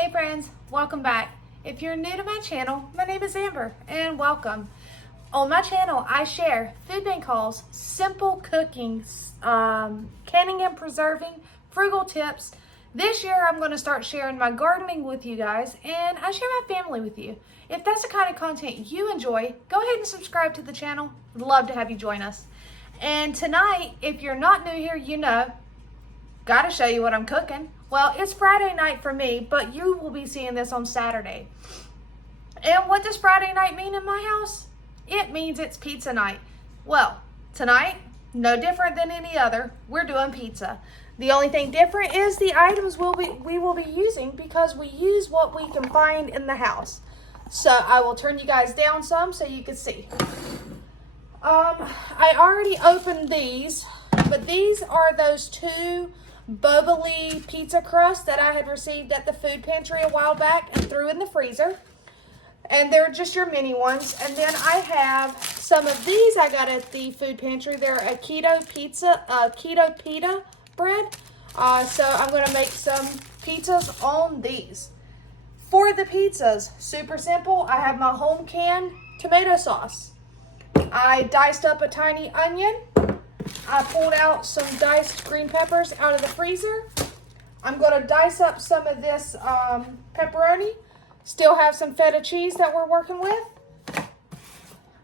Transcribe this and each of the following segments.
Hey friends, welcome back. If you're new to my channel, my name is Amber and welcome. On my channel, I share food bank hauls, simple cooking, canning and preserving, frugal tips. This year, I'm going to start sharing my gardening with you guys, and I share my family with you. If that's the kind of content you enjoy, go ahead and subscribe to the channel. I'd love to have you join us. And tonight, if you're not new here, you know, got to show you what I'm cooking. Well, it's Friday night for me, but you will be seeing this on Saturday. And what does Friday night mean in my house? It means it's pizza night. Well, tonight, no different than any other, we're doing pizza. The only thing different is the items we will be using, because we use what we can find in the house. So I will turn you guys down some so you can see. I already opened these, but these are those two bubbly pizza crusts that I had received at the food pantry a while back and threw in the freezer. And they're just your mini ones. And then I have some of these I got at the food pantry. They're a keto pita bread. So I'm going to make some pizzas on these. For the pizzas, super simple. I have my home canned tomato sauce. I diced up a tiny onion. I pulled out some diced green peppers out of the freezer. I'm going to dice up some of this pepperoni. Still have some feta cheese that we're working with.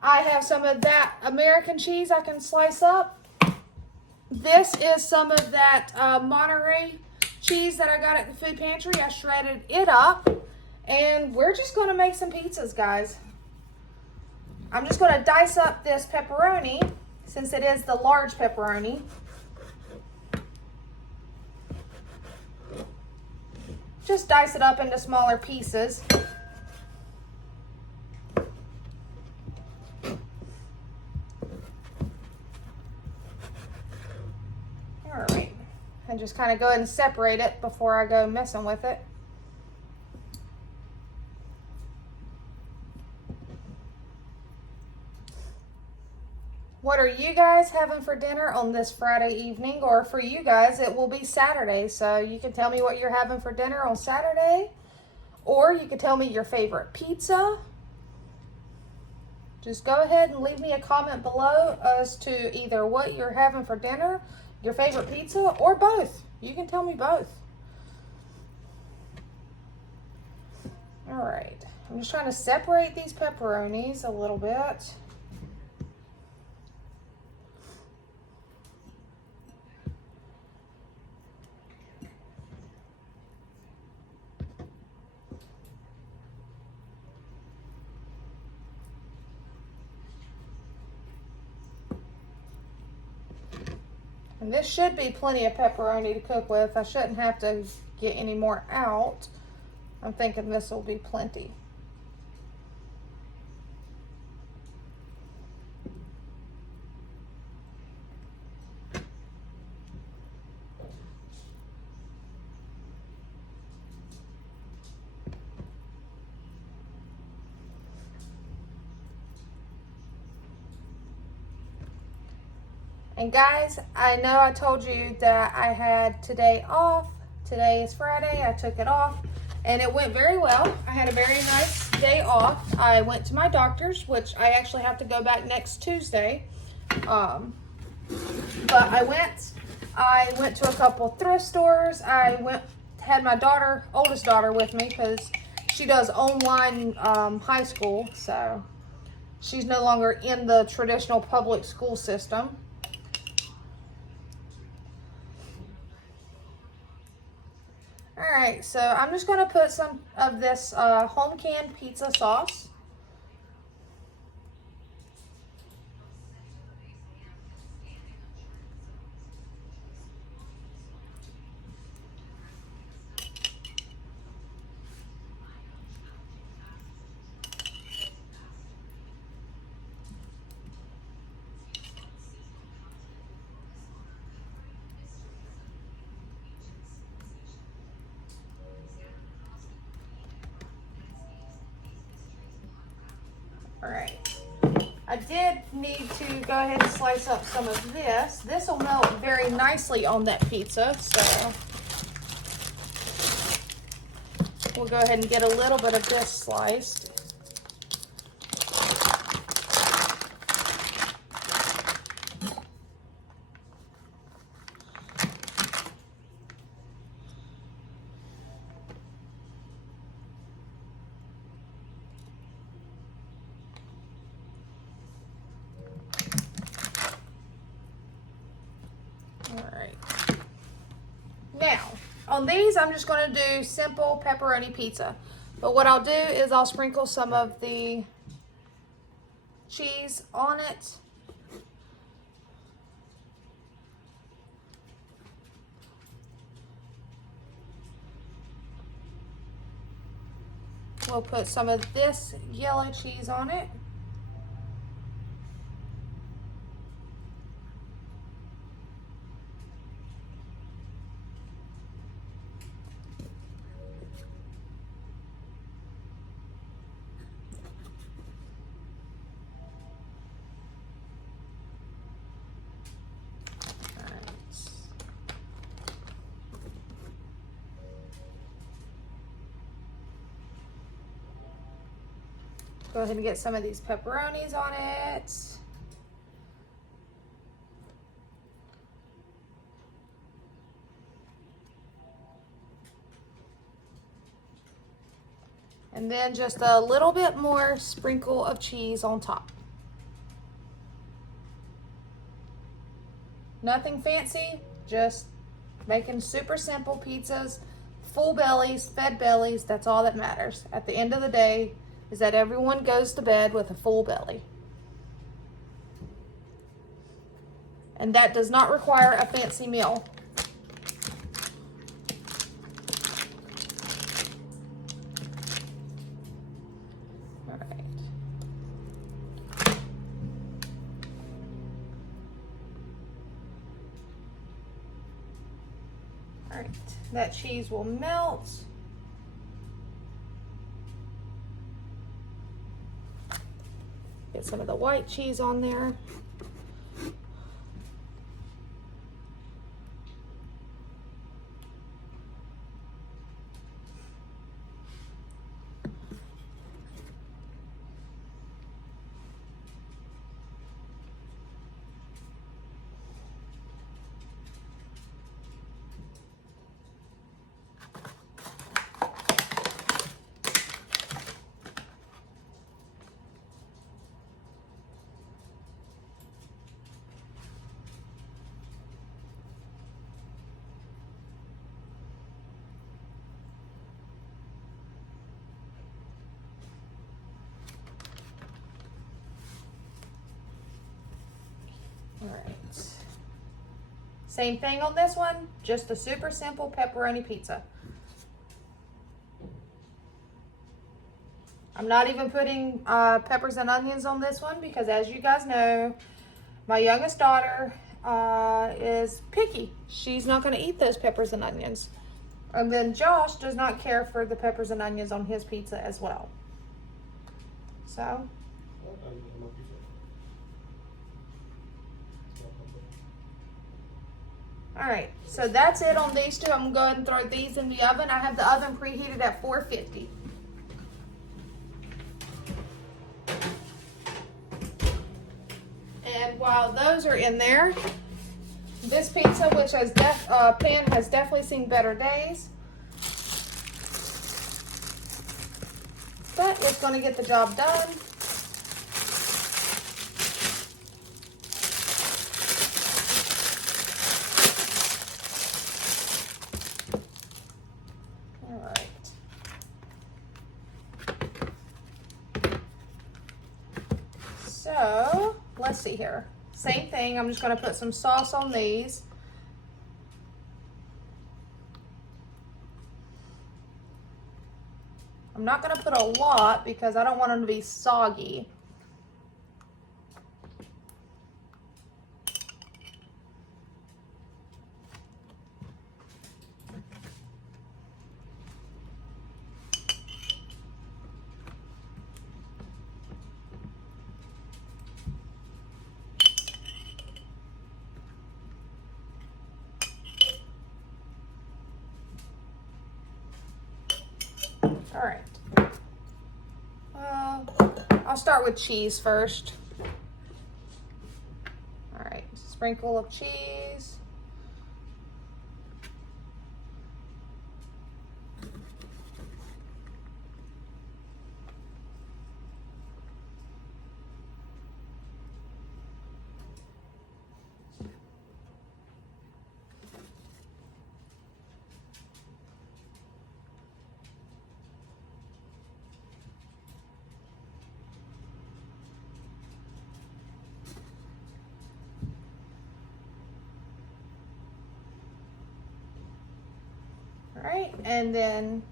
I have some of that American cheese I can slice up. This is some of that Monterey cheese that I got at the food pantry. I shredded it up. And we're just going to make some pizzas, guys. I'm just going to dice up this pepperoni, since it is the large pepperoni. Just dice it up into smaller pieces. All right. And just kind of go ahead and separate it before I go messing with it. What are you guys having for dinner on this Friday evening? Or for you guys, it will be Saturday. So you can tell me what you're having for dinner on Saturday. Or you can tell me your favorite pizza. Just go ahead and leave me a comment below as to either what you're having for dinner, your favorite pizza, or both. You can tell me both. All right. I'm just trying to separate these pepperonis a little bit. And this should be plenty of pepperoni to cook with. I shouldn't have to get any more out. I'm thinking this will be plenty. And guys, I know I told you that I had today off. Today is Friday. I took it off and it went very well. I had a very nice day off. I went to my doctor's, which I actually have to go back next Tuesday. But I went to a couple thrift stores. Had my oldest daughter with me because she does online high school. So she's no longer in the traditional public school system. Alright, so I'm just going to put some of this home canned pizza sauce. All right, I did need to go ahead and slice up some of this. This will melt very nicely on that pizza, so We'll go ahead and get a little bit of this sliced. Now, on these, I'm just going to do simple pepperoni pizza. But what I'll do is I'll sprinkle some of the cheese on it. We'll put some of this yellow cheese on it. Go ahead and get some of these pepperonis on it. And then just a little bit more sprinkle of cheese on top. Nothing fancy, just making super simple pizzas, full bellies, fed bellies, that's all that matters. At the end of the day, is that everyone goes to bed with a full belly. And that does not require a fancy meal. All right. All right, that cheese will melt. Get some of the white cheese on there. All right. Same thing on this one, just a super simple pepperoni pizza. I'm not even putting peppers and onions on this one because, as you guys know, my youngest daughter is picky. She's not going to eat those peppers and onions. And then Josh does not care for the peppers and onions on his pizza as well. So. All right, so that's it on these two. I'm going to go ahead and throw these in the oven. I have the oven preheated at 450. And while those are in there, this pizza, which has pan has definitely seen better days, but it's going to get the job done. So, let's see here. Same thing, I'm just going to put some sauce on these. I'm not going to put a lot because I don't want them to be soggy. All right. I'll start with cheese first. All right, sprinkle of cheese. All right, and then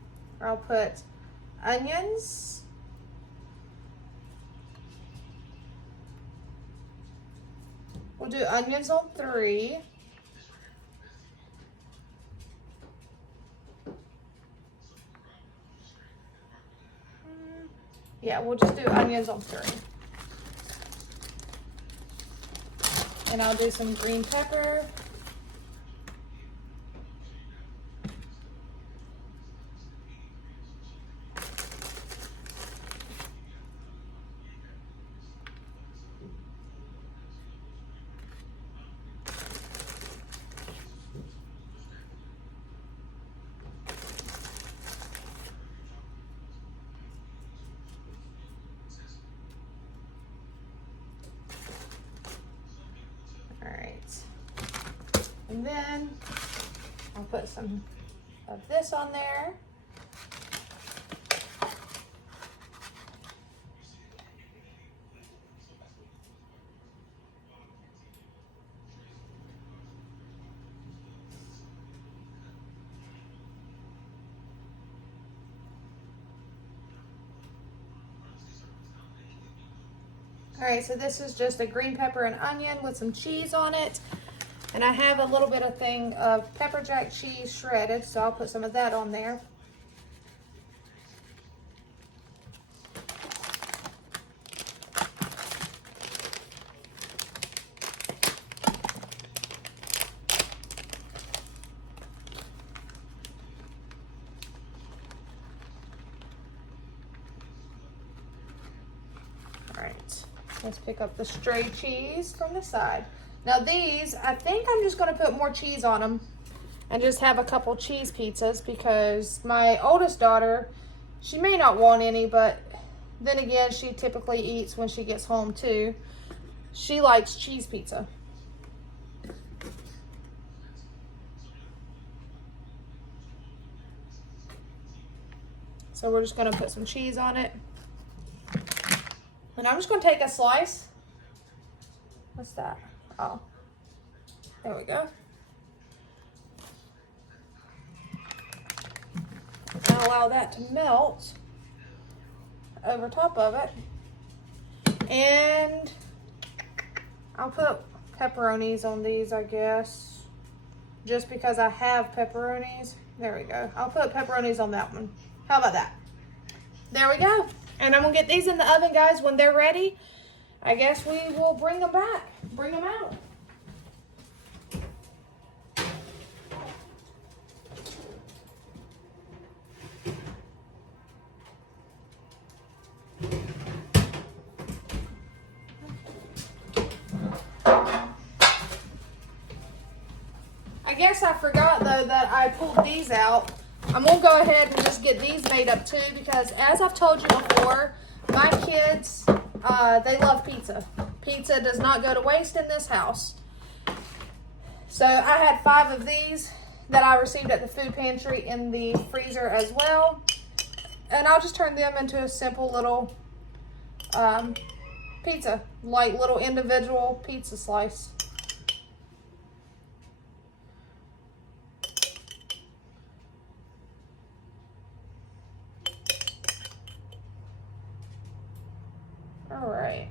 I'll put onions. We'll do onions on 3. Yeah, we'll just do onions on 3. And I'll do some green pepper. And then I'll put some of this on there. All right, so this is just a green pepper and onion with some cheese on it. And I have a little bit of thing of pepper jack cheese shredded, so I'll put some of that on there. All right, let's pick up the stray cheese from the side. Now these, I think I'm just gonna put more cheese on them and just have a couple cheese pizzas because my oldest daughter, she may not want any, but then again, she typically eats when she gets home too. She likes cheese pizza. So we're just gonna put some cheese on it. And I'm just gonna take a slice. What's that? Oh, there we go. Now allow that to melt over top of it. And I'll put pepperonis on these, I guess, just because I have pepperonis. There we go. I'll put pepperonis on that one. How about that? There we go. And I'm gonna get these in the oven, guys. When they're ready, I guess we will bring them back. Bring them out. I guess I forgot though that I pulled these out. I'm gonna go ahead and just get these made up too because as I've told you before, my kids, they love pizza. Pizza does not go to waste in this house. So I had 5 of these that I received at the food pantry in the freezer as well. And I'll just turn them into a simple little pizza, like little individual pizza slice. All right.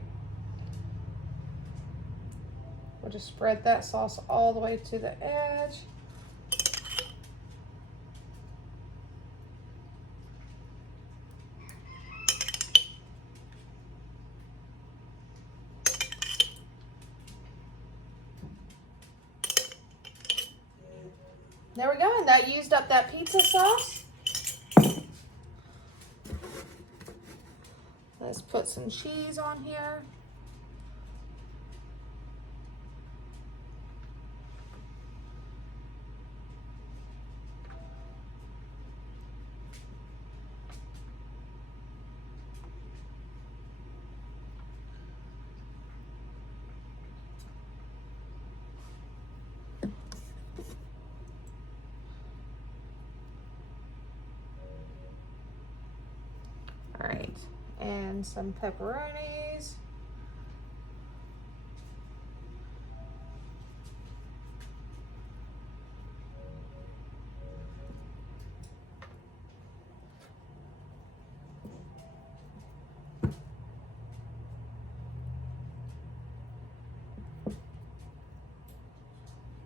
We'll just spread that sauce all the way to the edge. There we go, and that used up that pizza sauce. Let's put some cheese on here. All right, and some pepperonis.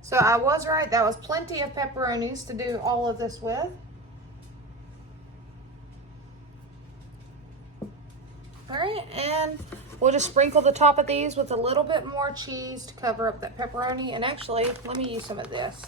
So I was right, that was plenty of pepperonis to do all of this with. All right, and we'll just sprinkle the top of these with a little bit more cheese to cover up that pepperoni. And actually, let me use some of this.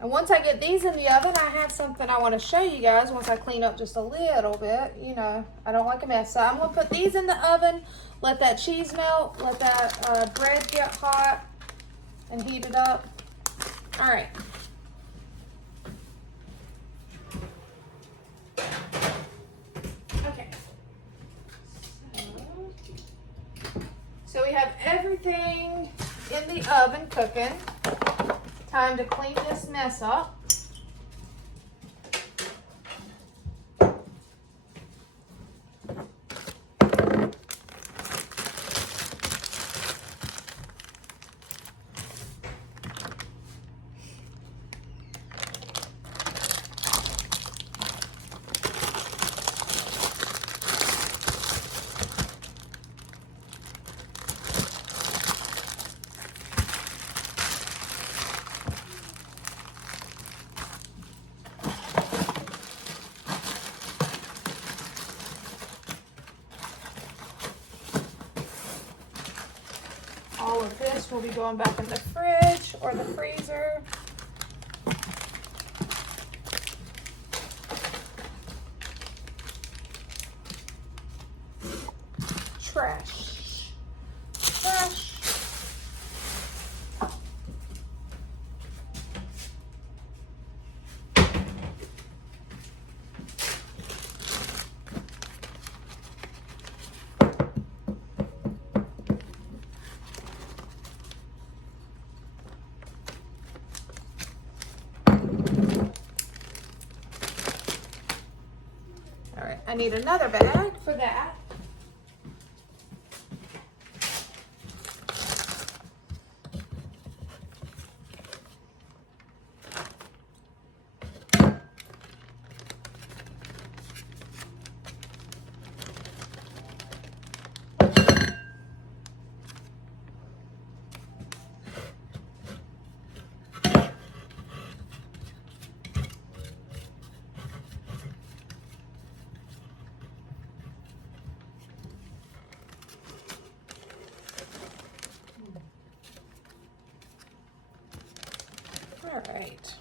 And once I get these in the oven, I have something I want to show you guys once I clean up just a little bit. You know, I don't like a mess. So I'm going to put these in the oven, let that cheese melt, let that bread get hot and heat it up. All right. Okay. So we have everything in the oven cooking. Time to clean this mess up. All of this will be going back in the fridge or the freezer. Trash. Trash. All right, I need another bag for that. All right.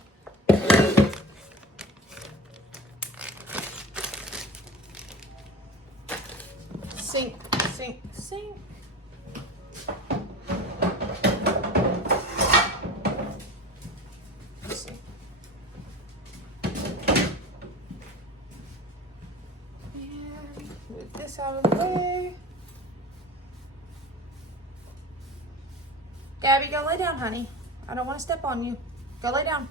Sink, sink, sink. Sink. And move this out of the way. Gabby, go lay down, honey. I don't want to step on you. Go lay down.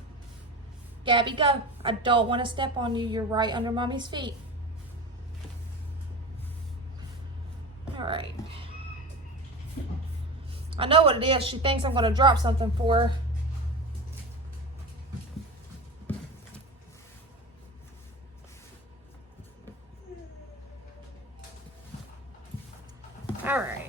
Gabby, go. I don't want to step on you. You're right under mommy's feet. All right. I know what it is. She thinks I'm going to drop something for her. All right.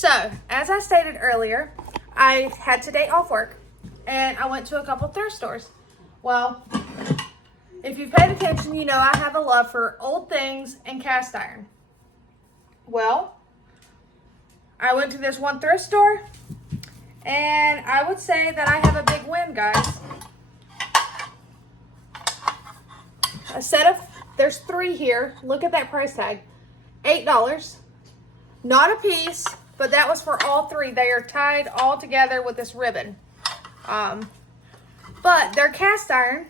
So, as I stated earlier, I had today off work and I went to a couple thrift stores. Well, if you've paid attention, you know I have a love for old things and cast iron. Well, I went to this one thrift store and I would say that I have a big win, guys. A set of, there's 3 here. Look at that price tag. $8. Not a piece, but that was for all 3. They are tied all together with this ribbon. But they're cast iron.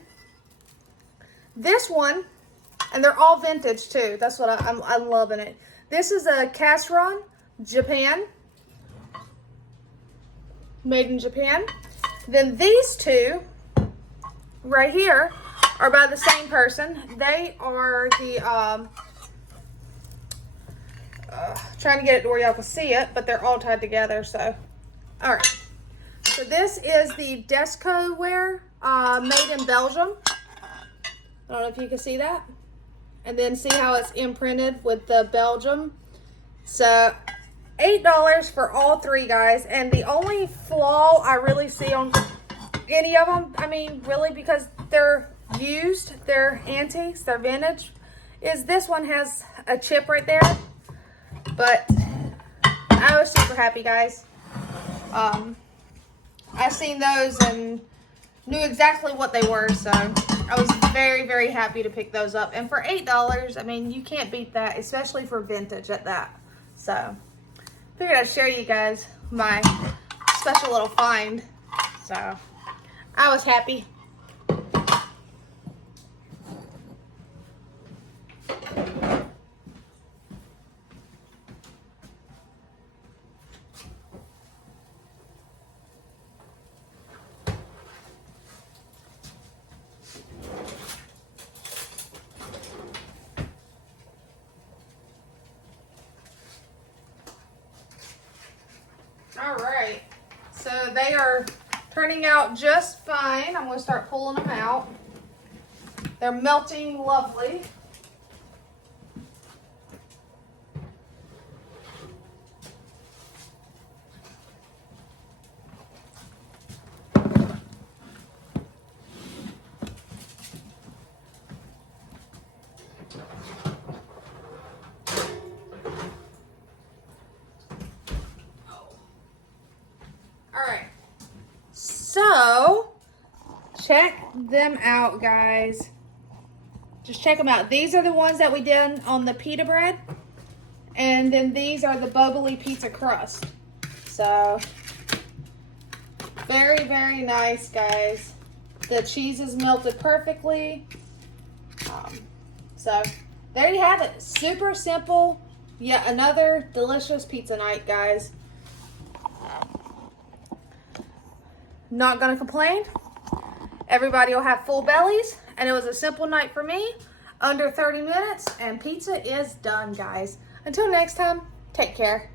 This one, and they're all vintage too. That's what I'm loving it. This is a casserole, Japan. Made in Japan. Then these 2 right here are by the same person. They are the, trying to get it to where y'all can see it, but they're all tied together, so. All right. So this is the Desco ware, made in Belgium. I don't know if you can see that. And then see how it's imprinted with the Belgium. So $8 for all 3, guys. And the only flaw I really see on any of them, I mean, really, because they're used, they're antiques, they're vintage, is this one has a chip right there. But I was super happy, guys. I seen those and knew exactly what they were, so I was very, very happy to pick those up. And for $8, I mean, you can't beat that, especially for vintage at that. So, figured I'd share you guys my special little find. So, I was happy. All right, so they are turning out just fine. I'm going to start pulling them out. They're melting lovely. So, check them out, guys. Just check them out. These are the ones that we did on the pita bread. And then these are the bubbly pizza crust. So, very, very nice, guys. The cheese is melted perfectly. So, there you have it. Super simple, yet another delicious pizza night, guys. Not gonna complain. Everybody will have full bellies, and it was a simple night for me. Under 30 minutes, and pizza is done, guys. Until next time, take care.